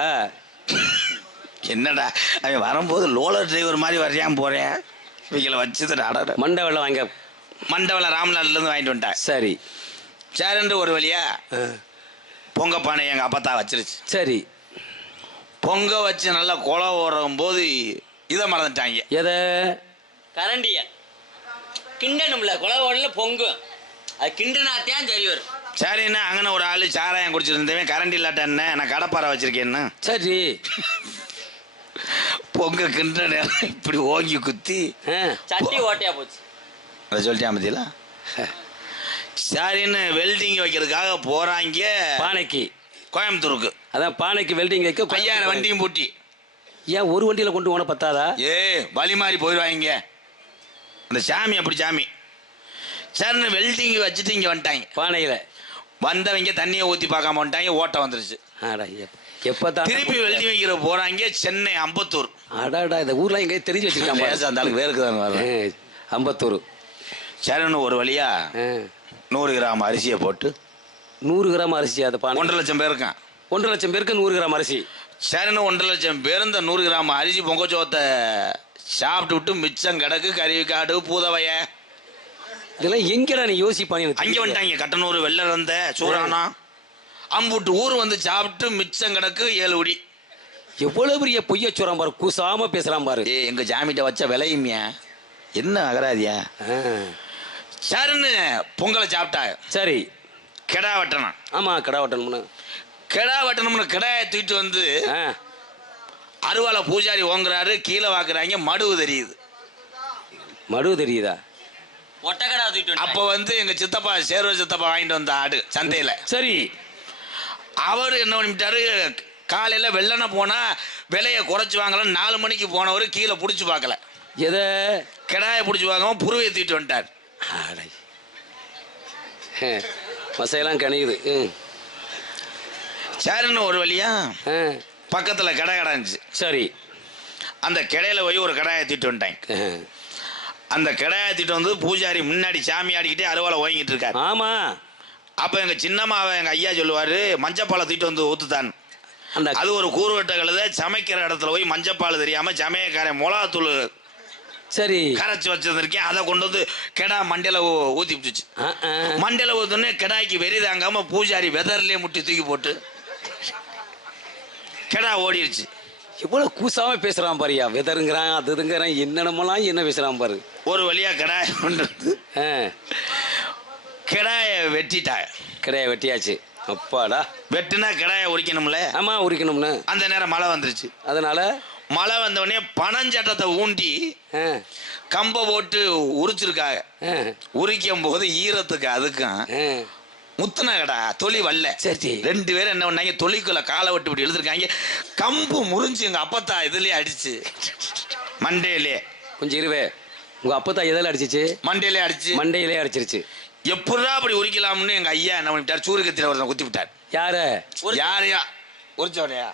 என்னடா அவன் வரும்போது லோலர் டிரைவர் மாதிரி வரையாம போறேன். இவங்களை வச்சுட்டு மண்டவளம் ராமநாடுலேருந்து வாங்கிட்டு வந்துட்டேன். சரி சரின்று ஒரு வழியா பொங்க பானை எங்கள் அப்பத்தா வச்சிருச்சு. சரி, பொங்க வச்சு நல்லா கொலை ஓடும் போது இதை மறந்துட்டாங்க. எதை? கரண்டிய கிண்டனும்ல கொலை ஓடல பொங்கு. அது கிண்டனாத்தான் சரி வரும். சரிண்ணா அங்கே ஒரு ஆள் சாராயம் குடிச்சிருந்தவன் கரண்ட் இல்லாட்ட என்ன நான் கடப்பாறை வச்சிருக்கேன்னு. சரி, பொங்க கிண்ட நேரம் இப்படி ஓங்கி குத்தி சட்டி ஓட்டையா போச்சு. அதை சொல்லிட்டேன் பத்தியில. சரின்னு வெல்டிங் வைக்கிறதுக்காக போறாங்க பானைக்கு, கோயம்புத்தூருக்கு. அதான் பானைக்கு வெல்டிங் வைக்க 5000 வண்டியும் பூட்டி. ஏன் ஒரு வண்டியில கொண்டு போன பத்தாதா? வழி மாறி போயிடுவாங்க அந்த சாமி. அப்படி சாமி. சரின்னு வெல்டிங் வச்சுட்டு இங்க வந்துட்டாங்க. பானையில வந்தவங்க தண்ணியை ஊற்றி பார்க்காம வந்துட்டாங்க. ஓட்டம் வந்துருச்சு. திருப்பி வெல்டிங் வைக்கிற போறாங்க சென்னை அம்பத்தூர். அடாடா, இந்த ஊர்ல எங்க தெரிஞ்சு வச்சிருக்காங்க. அந்த ஆளுக்கு வேறுக்குதான் அம்பத்தூர். சரின்னு ஒரு வழியா 100 கிராம் அரிசியை போட்டு 100 கிராம் அரிசி. அது 1.5 லட்சம் பேர் இருக்கான். 1.5 லட்சம் பேருக்கு 100 கிராம் அரிசி. சரின்னு 1.5 லட்சம் பேர் இந்த 100 கிராம் அரிசி பொங்கச்சோத்தை சாப்பிட்டு விட்டு மிச்சம் கிடக்கு கருவிக்காடு பூதவைய. இதெல்லாம் எங்கடா நீ யோசிப்பாங்க. அங்கே வந்துட்டாங்க. கட்டனூர் வெள்ளர் வந்த சூறானா அம்புட்டு ஊர் வந்து சாப்பிட்டு மிச்சம் கிடக்கு 7 உடி. எவ்வளவு பெரிய பொய்ய சொல்றான் பாரு, கூசாம பேசுறான் பாரு. எங்க ஜாமிட்ட வச்ச விலையுமியா என்ன அகராதியா. சரின்னு பொங்கலை சாப்பிட்டாங்க. சரி, கெடா வெட்டணும். ஆமா, கெடா வெட்டணும். கிடா வெட்டணும்னு கிடாயை தூக்கிட்டு வந்து ஆ, அருவாலை பூஜாரி ஓங்குறாரு, கீழே வாக்குறாங்க, மடுவு தெரியுது. மடு தெரியுதா? ஒட்டக்கடா தூக்கிட்டு அப்போ வந்து எங்க சித்தப்பா சேர்வ சித்தப்பா வாங்கிட்டு வந்த ஆடு சந்தையில. சரி. அவர் என்ன பண்ணிட்டாரு, காலையில வெள்ளனை போனா விலையை குறைச்சு வாங்கலாம், 4 மணிக்கு போனவர் கீழே பிடிச்சி பார்க்கல, எதை? கிடாயை பிடிச்சி பார்க்காம புருவையை தூக்கிட்டு வந்துட்டார். அடை. மசையெல்லாம் கணியுது. சரின்னு ஒரு வழியா ஆ, பக்கத்துல கடை இருந்துச்சு. சரி. அந்த கடையில போய் ஒரு கடாயை தூக்கிட்டு வந்துட்டாங்க. ஆ, அந்த கடாயை தூக்கிட்டு வந்து பூஜாரி முன்னாடி சாமி ஆடிக்கிட்டே அருவாலை ஓங்கிட்டு இருக்காரு. ஆமா. அப்ப எங்க சின்னம்மாவை எங்க ஐயா சொல்லுவாரு, மஞ்சப்பாலை தூக்கிட்டு வந்து ஊத்துத்தான். அந்த அது ஒரு கூறுவட்ட கழுத, சமைக்கிற இடத்துல போய் மஞ்சப்பால் தெரியாம சமையக்காரன் மிளகாத்தூள் சரி. கரைச்சி வச்சிருந்திருக்கேன், அதை கொண்டு வந்து கெடா மண்டையில ஊத்தி விட்டுச்சு. ஆ, ஆ. மண்டையில ஊத்துன்னு கெடாய்க்கு வெறி தாங்காம பூஜாரி வெதர்லயே முட்டி தூக்கி போட்டு கெடா ஓடிடுச்சு. எவ்வளவு கூசாம பேசுறான் பாரியா, வெதருங்கிறான் அது இதுங்கிறான், என்னென்னமெல்லாம் என்ன பேசுறான் பாரு. ஒரு வழியா கெடாய கொண்டு வந்து ஆ, கெடாய வெட்டிட்டாங்க. கிடையா வெட்டியாச்சு. அப்பாடா. வெட்டுனா கெடாய உரிக்கணும்ல. ஆமா, உரிக்கணும்னு. அந்த நேரம் மழை வந்துருச்சு. அதனால மழை வந்த உடனே பனஞ்சட்டத்தை ஊண்டி ஆ, கம்பை போட்டு உரிச்சிருக்காங்க. ஆ, உரிக்கும் போது ஈரத்துக்கு அதுக்கும் ஆ. முத்துன கடா தொலி வரல. சரி. 2 பேரும் என்ன பண்ணாங்க, தொலிக்குள்ள காலை விட்டு விட்டு எழுதிருக்காங்க. கம்பு முறிஞ்சு எங்க அப்பத்தா இதுலயே அடிச்சு மண்டையிலே. கொஞ்சம் இருவே. உங்க அப்பத்தா எதில் அடிச்சிச்சு? மண்டையிலே அடிச்சு. மண்டையிலே அடிச்சிருச்சு. எப்படா அப்படி உரிக்கலாம்னு எங்க ஐயா என்ன பண்ணிட்டார், சூரியகத்தில ஒருத்தன் குத்தி விட்டார். யார? யாரையா உரிச்சோடையா?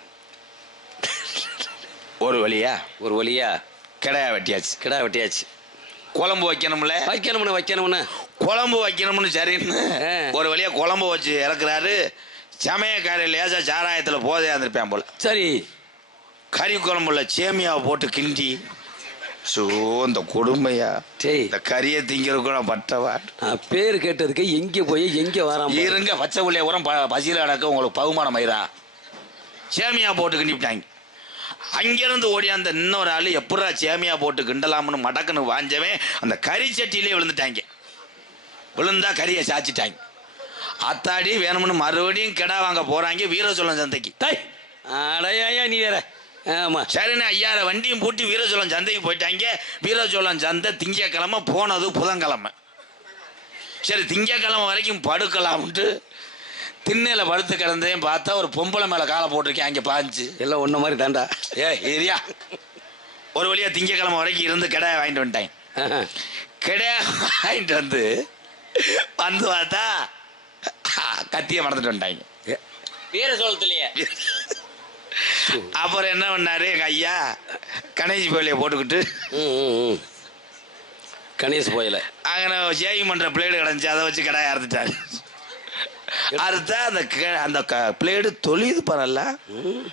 ஒரு வழியா ஒரு வழியா கிடாயா வெட்டியாச்சு. கிடா வெட்டியாச்சு. குழம்பு வைக்கணும்ல. வைக்கணும்னு குழம்பு வைக்கணும்னு சரின்னு ஆ. ஒரு வழியா குழம்பு வச்சு இறக்குறாரு. சமயக்காரர் லேசா சாராயத்துல போதையா இருந்திருப்பேன் போல. சரி. கறி குழம்புல சேமியாவை போட்டு கிண்டி இந்த கொடுமையா டேய், இந்த கறியை திங்கிற கூட பட்டவா. நான் பேர் கேட்டதுக்கு எங்க போய் எங்க வராம இருங்க, பச்சை புள்ளைய உரம் பசியில் அடக்க உங்களுக்கு பகுமானம் மயிரா. சேமியா போட்டு கிண்டிவிட்டாங்க. அங்கிருந்து ஓடியாந்த இன்னொரு ஆள் எப்படா சேமியா போட்டு கிண்டலாம்னு மடக்குன்னு வாஞ்சவன் அந்த கறி சட்டியிலே விழுந்துட்டாங்க. விழுந்தா கறியை சாச்சிட்டாங்க. அத்தாடி வேணும்னு மறுபடியும் கிடா வாங்க போறாங்க வீரசோழன் சந்தைக்கு. டேய், அடையா நீ வேற. ஆமா. சரிண்ணே, 5000 வண்டியும் பூட்டி வீரசோழன் சந்தைக்கு போயிட்டாங்க. வீரசோழன் சந்தை திங்கக்கிழமை, போனது புதன்கிழமை. சரி, திங்கக்கிழமை வரைக்கும் படுக்கலாம்ட்டு திண்ணையில படுத்து கிடந்ததையும் பார்த்தா ஒரு பொம்பளை மேல காலை போட்டிருக்கேன். அங்கே பாஞ்சு எல்லாம் ஒன்ன மாதிரி தாண்டா. ஏரியா ஒரு வழியா திங்கக்கிழமை வரைக்கும் இருந்து கிடாய வாங்கிட்டு வந்துட்டாங்க. ஆஹா. கிடாய வாங்கிட்டு வந்து பார்த்தா கத்தியை மறந்துட்டு வந்துட்டாங்க. வீர சோளத்திலேயே. அப்புறம் என்ன பண்ணாரு எங்க ஐயா, கணேஷ் கோயிலையை போட்டுக்கிட்டு கணேஷ் போயில அங்கே சேவிங் பண்ற பிளேடு கிடந்துச்சு, அதை வச்சு கடாயை அறுத்துட்டாரு. அறுத்தா அந்த பிளேடு தொழிது பரல.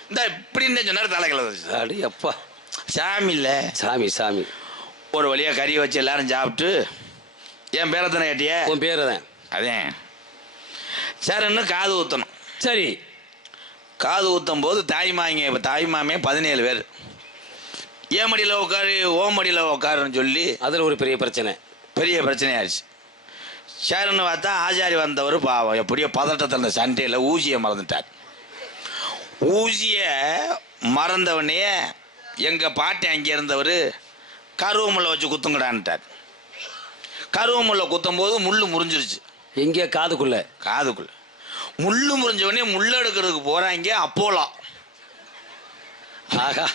இந்த இப்படின்னு சொன்னார் தலைகளை வச்சு. அடி அப்பா. சாமி இல்ல, சாமி சாமி. ஒரு வழியா கறி வச்சு எல்லாரும் சாப்பிட்டு, என் பேரை தானே கேட்டிய? உன் பேரு தான். அதே சரின்னு காது ஊற்றணும். சரி. காது ஊற்றும் போது தாய்மாங்க, இப்போ தாய்மாமே 17 பேர். ஏன் மடியில் உட்காரு ஓ மடியில் உட்காருன்னு சொல்லி அதில் ஒரு பெரிய பிரச்சனை. பெரிய பிரச்சனையாச்சு. சரின்னு பார்த்தா ஆச்சாரி வந்தவர் பாவம் எப்படியோ பதட்டத்தில் அந்த சண்டையில் ஊசியை மறந்துட்டார். ஊசியை மறந்தவனே எங்கள் பாட்டி அங்கே இருந்தவர் கருவமுள்ள வச்சு குத்துங்கடான்ட்டார். கருவமுள்ள குத்தும் போது முள் முறிஞ்சிருச்சு. எங்கே? காதுக்குள்ள. காதுக்குள்ள முள்ளு முறிஞ்சவனே முள்ள எடுக்கிறதுக்கு போறாங்க. அப்போலா. ஆகா.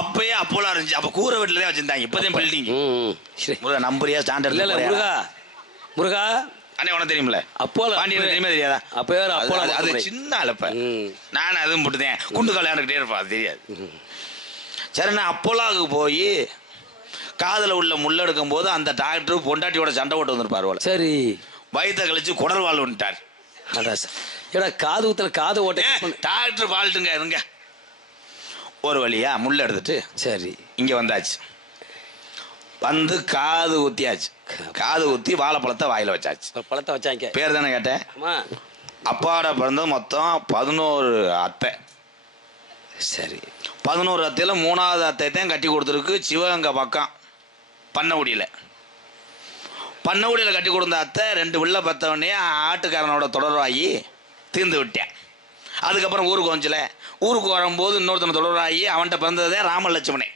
அப்பயே அப்போலா இருந்துச்சு. அப்போ கூரை வீட்டில் தான் வச்சிருந்தாங்க. இப்போதான் பில்டிங். முருகா நம்புறியா? ஸ்டாண்டர்ட் இல்லை முருகா. முருகா அண்ணே உனக்கு தெரியுமில்ல? அப்போலா பாண்டியன் தெரியுமா தெரியாதா? அப்போ அப்போலா அது சின்ன அழப்ப. நானும் அதுவும் போட்டுதேன். குண்டு கல்யாண்டுக்கிட்டே இருப்பா, அது தெரியாது. சரி, நான் அப்போலாவுக்கு போய் காதில் உள்ள முள்ள எடுக்கும் போது அந்த டாக்டர் பொண்டாட்டியோட சண்டை போட்டு வந்திருப்பார் போல. சரி. வயிற்ற கழிச்சு குடல் வாழ் வந்துட்டார். ஏடா காது ஊத்துல காது ஓட்ட டாக்டர் வாழ்ட்டுங்க இருங்க. ஒரு வழியா முள்ள எடுத்துட்டு சரி இங்க வந்தாச்சு. வந்து காது ஊத்தியாச்சு. காது ஊத்தி வாழைப்பழத்தை வாயில வச்சாச்சு. பழத்தை வச்சாங்க. பேர் தானே கேட்டேன். ஆமா. அப்பாவோட பிறந்தது மொத்தம் 11 அத்தை. சரி. 11 அத்தையில 3வது அத்தை தான் கட்டி கொடுத்துருக்கு சிவகங்கை பக்கம் பண்ணகுடியில். பண்ணகுடியில் கட்டி கொடுத்த அத்தை 2 பிள்ளை பத்தவனே ஆட்டுக்காரனோட தொடர்வாகி தீர்ந்து விட்டேன். அதுக்கப்புறம் ஊருக்கு வந்துச்சுல. ஊருக்கு வரும்போது இன்னொருத்தனை தொடராகி அவன்கிட்ட பிறந்ததே ராமலட்சுமணன்.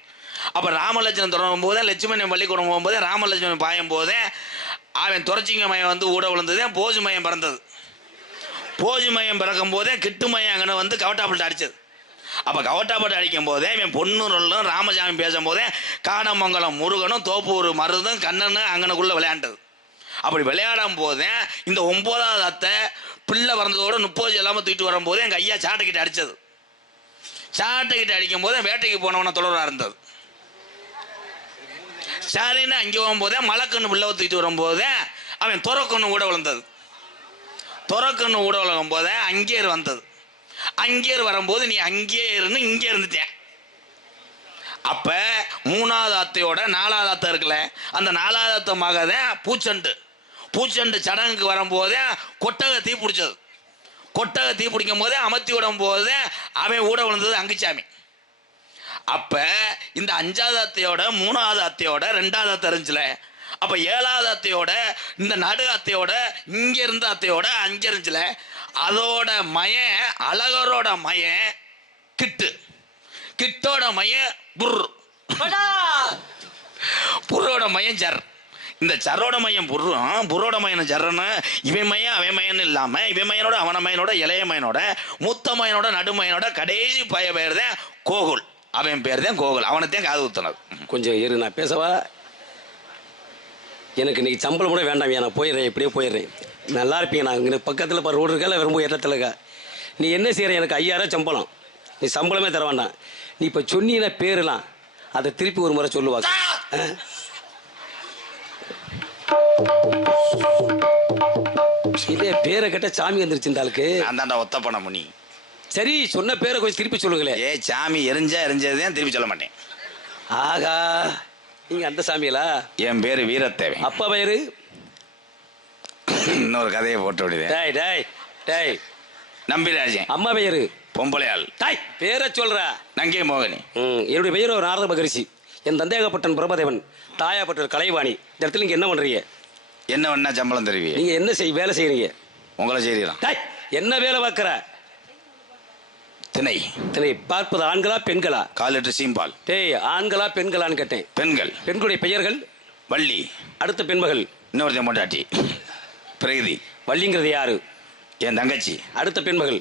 அப்போ ராமலட்சுமணன் தொடரும் போதே லட்சுமணன் பள்ளிக்கூடம் போகும்போதே ராமலட்சுமணன் பாயும் போதே அவன் துறச்சிங்க மையம் வந்து ஊட விழுந்ததே போஜு மையம் பிறந்தது. போஜு மையம் பிறக்கும் போதே கிட்டு மையம் அங்கே வந்து கவட்டாப்பட்டு அடிச்சது. அப்போ கவட்டாப்பட்டு அடிக்கும் போதே இவன் பொன்னூரும் ராமசாமி பேசும் போதே காடமங்கலம் முருகனும் தோப்பூர் மருதும் கண்ணனும் அங்கனுக்குள்ளே விளையாண்டது. அப்படி விளையாடும் போதே இந்த 9வது அத்தை பிள்ளை பிறந்ததோட 30 இல்லாமல் தூக்கிட்டு வரும்போதே எங்கள் ஐயா சாட்டைக்கிட்ட அடித்தது. சாட்டைக்கிட்ட அடிக்கும் போதே வேட்டைக்கு போனவன தொடராக இருந்தது. சரின்னு அங்கே போகும்போதே மலைக்கண்ணு பிள்ளை தூக்கிட்டு வரும்போதே அவன் துறக்கண்ணு கூட விழுந்தது. துறக்கண்ணு கூட விழுகும் போதே அங்கேயர் வந்தது. அங்கேயர் வரும்போது நீ அங்கேயே இருந்து இங்கே இருந்துட்டேன். அப்ப 3வது அத்தையோட 4வது அத்தை இருக்குல்ல, அந்த 4வது அத்தை மகதான் பூச்சண்டு சடங்குக்கு வரும்போதே கொட்டகை தீ பிடிச்சது. கொட்டகை தீ பிடிக்கும் போதே அமர்த்தி விடும் போதே அவன் ஊட விழுந்தது அங்குச்சாமி. அப்ப இந்த 5வது அத்தையோட 3வது அத்தையோட 2வது அத்தை இருந்துச்சுல, அப்ப 7வது அத்தையோட இந்த நடு அத்தையோட இங்க இருந்த அத்தையோட 5 இருந்துச்சுல, அதோட மயன் அழகரோட மயன் கிட்டோட மயன் புரோட மயன் சர். இந்த சரோட மையம் புரோட மையன் சர்ன்னு இவன் மையன் அவன் மையன்னு இல்லாம இவன் மையனோட அவன மையனோட இளைய மையனோட மூத்த மையனோட நடுமையனோட கடைசி பேர் தான் கோகுல். அவன் பேர் தான் கோகுல். அவனைத்தான் காது ஊத்துனது. கொஞ்சம் இரு, நான் பேசவா? எனக்கு இன்னைக்கு சம்பளம் கூட வேண்டாம், நான் போயிடுறேன், இப்படியே போயிடுறேன். நல்லா இருப்பீங்க. நான் இங்கே பக்கத்தில் ரோடு இருக்கா இல்லை ரொம்ப இடத்துல இருக்கா? நீ என்ன செய்கிற? எனக்கு 5000 சம்பளம். நீ சம்பளமே தர வேண்டாம். நீ இப்போ சொன்னீங்கன்னா பேரெலாம் அதை திருப்பி ஒரு முறை சொல்லுவாங்க. இதே பேரை கேட்ட சாமி வந்துருச்சு இந்த ஆளுக்கு. அந்தாண்டா ஒத்த பண்ண முனி. சரி, சொன்ன பேரை கொஞ்சம் திருப்பி சொல்லுங்களேன். சாமி எரிஞ்சதுதான் திருப்பி சொல்ல மாட்டேன். ஆகா, நீங்க அந்த சாமியலா? என் பேரு வீரத்தேவன். அப்பா பேரு? இன்னொரு கதையை போட்டு விடுதேன். டேய் டேய் டேய், நம்பிராஜன். அம்மா பெயரு? பொம்பளையாள். டாய், பேரை சொல்ற. நங்கை மோகினி. என்னுடைய பெயர் ஒரு நாரத மகரிஷி. என் தந்தையாகப்பட்டன் பிரபதேவன், தாயாப்பட்டர் கலைவாணி. இந்த இடத்துல நீங்க என்ன பண்றீங்க? என்ன பண்ணா சம்பளம் தருவீங்க? நீங்க என்ன வேலை செய்யறீங்க? உங்களை செய்யலாம். டாய், என்ன வேலை பார்க்கற? திணை. பார்ப்பது ஆண்களா பெண்களா? 4 லிட்டர் சீம்பால். டேய், ஆண்களா பெண்களான்னு கேட்டேன். பெண்கள். பெண்களுடைய பெயர்கள்? வள்ளி. அடுத்த பெண்மகள்? இன்னொருத்தன் பொண்டாட்டி பிரகதி. வள்ளிங்கிறது யாரு? என் தங்கச்சி. அடுத்த பெண்மகள்?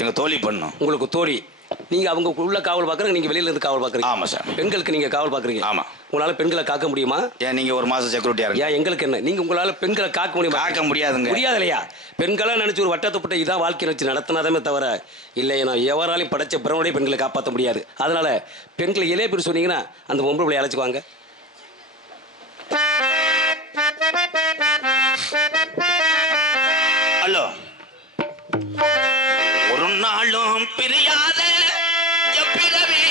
எங்க தோழி பண்ணும். உங்களுக்கு தோழி. நீங்க அவங்க உள்ள காவல் பாக்குறீங்க, நீங்க வெளியில இருந்து காவல் பாக்குறீங்க. ஆமா சார். பெண்களுக்கு நீங்க காவல் பாக்குறீங்க. ஆமா. உங்களால பெண்களை காக்க முடியுமா? ஏன் நீங்க ஒரு மாசம் செக்யூரிட்டியா இருக்கு? ஏன் எங்களுக்கு என்ன? நீங்க உங்களால பெண்களை காக்க முடியுமா? காக்க முடியாதுங்க. முடியாது இல்லையா? பெண்களா நினைச்சு ஒரு வட்டத்துப்பட்ட இதான் வாழ்க்கை நினைச்சு நடத்தினாதமே தவிர இல்லை, நான் எவராலையும் படைச்ச பிரமனுடைய பெண்களை காப்பாற்ற முடியாது. அதனால பெண்களை இளைய பேர் சொன்னீங்கன்னா அந்த பொம்பளை பிள்ளை அழைச்சுக்குவாங்க. ஹலோ. ஒரு நாளும் பிரியாத எப்பிரவே